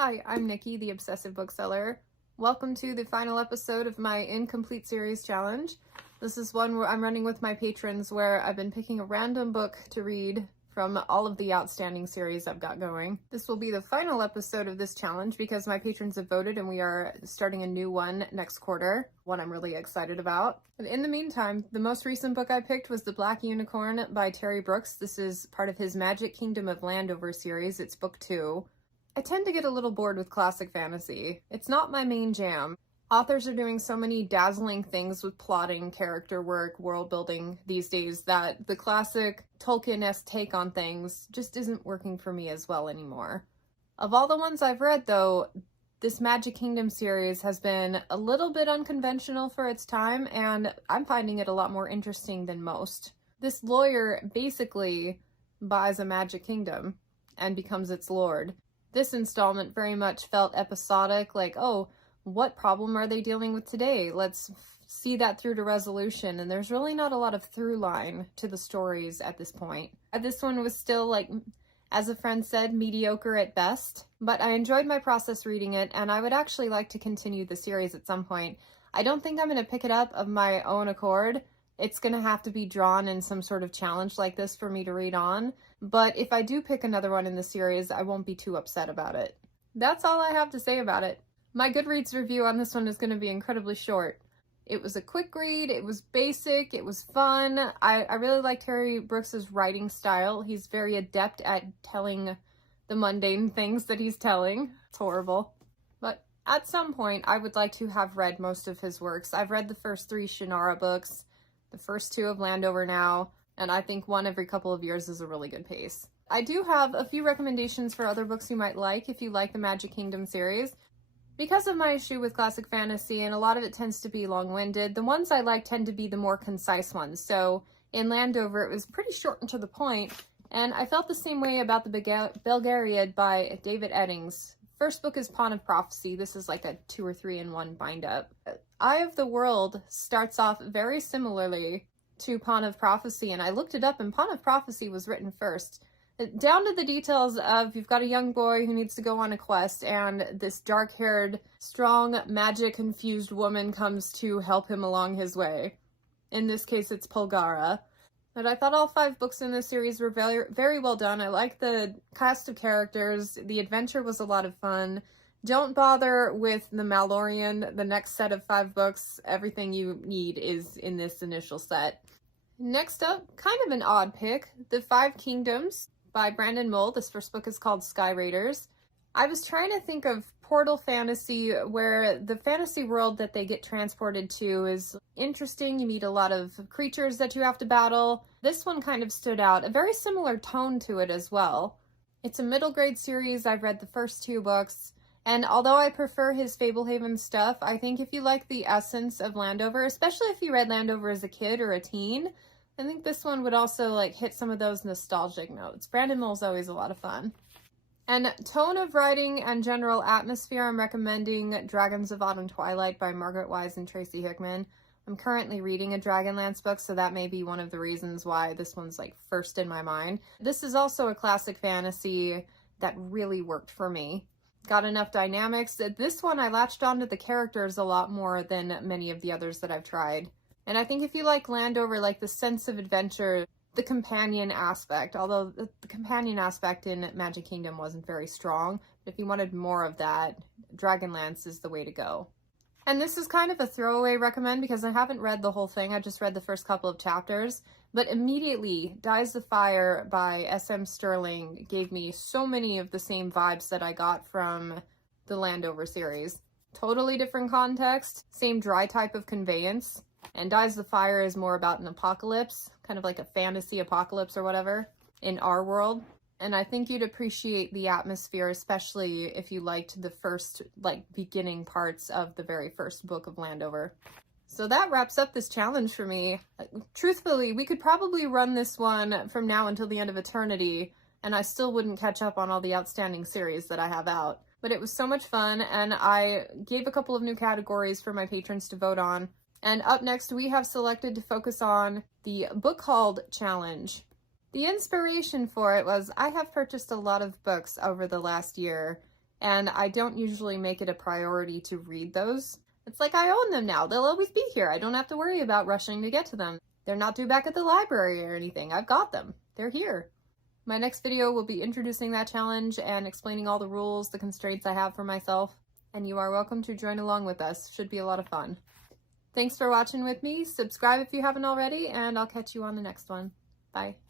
Hi, I'm Nikki, the Obsessive Bookseller. Welcome to the final episode of my Incomplete Series Challenge. This is one where I'm running with my patrons where I've been picking a random book to read from all of the outstanding series I've got going. This will be the final episode of this challenge because my patrons have voted and we are starting a new one next quarter, one I'm really excited about. But in the meantime, the most recent book I picked was The Black Unicorn by Terry Brooks. This is part of his Magic Kingdom of Landover series. It's book 2. I tend to get a little bored with classic fantasy. It's not my main jam. Authors are doing so many dazzling things with plotting, character work, world building these days that the classic Tolkien-esque take on things just isn't working for me as well anymore. Of all the ones I've read, though, this Magic Kingdom series has been a little bit unconventional for its time, and I'm finding it a lot more interesting than most. This lawyer basically buys a Magic Kingdom and becomes its lord. This installment very much felt episodic, like, oh, what problem are they dealing with today? Let's see that through to resolution. And there's really not a lot of through line to the stories at this point. This one was still, like, as a friend said, mediocre at best. But I enjoyed my process reading it, and I would actually like to continue the series at some point. I don't think I'm going to pick it up of my own accord. It's going to have to be drawn in some sort of challenge like this for me to read on. But if I do pick another one in the series, I won't be too upset about it. That's all I have to say about it. My Goodreads review on this one is going to be incredibly short. It was a quick read, it was basic, it was fun. I really like Terry Brooks' writing style. He's very adept at telling the mundane things that he's telling. It's horrible. But at some point, I would like to have read most of his works. I've read the first 3 Shannara books, the first 2 of Landover now, and I think one every couple of years is a really good pace. I do have a few recommendations for other books you might like if you like the Magic Kingdom series. Because of my issue with classic fantasy, and a lot of it tends to be long-winded, the ones I like tend to be the more concise ones. So in Landover, it was pretty short and to the point, and I felt the same way about the Belgariad by David Eddings. First book is Pawn of Prophecy. This is like a 2 or 3 in 1 bind-up. Eye of the World starts off very similarly to Pawn of Prophecy, and I looked it up, and Pawn of Prophecy was written first. Down to the details of you've got a young boy who needs to go on a quest, and this dark-haired, strong, magic-infused woman comes to help him along his way. In this case, it's Polgara. But I thought all 5 books in this series were very, very well done. I like the cast of characters. The adventure was a lot of fun. Don't bother with the Malloreon. The next set of 5 books, everything you need is in this initial set. Next up, kind of an odd pick, The 5 Kingdoms by Brandon Mull. This first book is called Sky Raiders. I was trying to think of portal fantasy where the fantasy world that they get transported to is interesting. You meet a lot of creatures that you have to battle. This one kind of stood out, a very similar tone to it as well. It's a middle grade series. I've read the first 2 books. And although I prefer his Fablehaven stuff, I think if you like the essence of Landover, especially if you read Landover as a kid or a teen, I think this one would also like hit some of those nostalgic notes. Brandon Mull's always a lot of fun. And tone of writing and general atmosphere, I'm recommending Dragons of Autumn Twilight by Margaret Wise and Tracy Hickman. I'm currently reading a Dragonlance book, so that may be one of the reasons why this one's like first in my mind. This is also a classic fantasy that really worked for me. Got enough dynamics. This one I latched onto the characters a lot more than many of the others that I've tried. And I think if you like Landover, like the sense of adventure, the companion aspect, although the companion aspect in Magic Kingdom wasn't very strong, but if you wanted more of that, Dragonlance is the way to go. And this is kind of a throwaway recommend because I haven't read the whole thing. I just read the first couple of chapters. But immediately, Dies the Fire by S.M. Sterling gave me so many of the same vibes that I got from the Landover series. Totally different context, same dry type of conveyance. And Dies the Fire is more about an apocalypse, kind of like a fantasy apocalypse or whatever, in our world. And I think you'd appreciate the atmosphere, especially if you liked the first, like, beginning parts of the very first book of Landover. So that wraps up this challenge for me. Truthfully, we could probably run this one from now until the end of eternity, and I still wouldn't catch up on all the outstanding series that I have out. But it was so much fun, and I gave a couple of new categories for my patrons to vote on. And up next, we have selected to focus on the book hauled challenge. The inspiration for it was I have purchased a lot of books over the last year, and I don't usually make it a priority to read those. It's like I own them now. They'll always be here. I don't have to worry about rushing to get to them. They're not due back at the library or anything. I've got them. They're here. My next video will be introducing that challenge and explaining all the rules, the constraints I have for myself, and you are welcome to join along with us. Should be a lot of fun. Thanks for watching with me. Subscribe if you haven't already, and I'll catch you on the next one. Bye.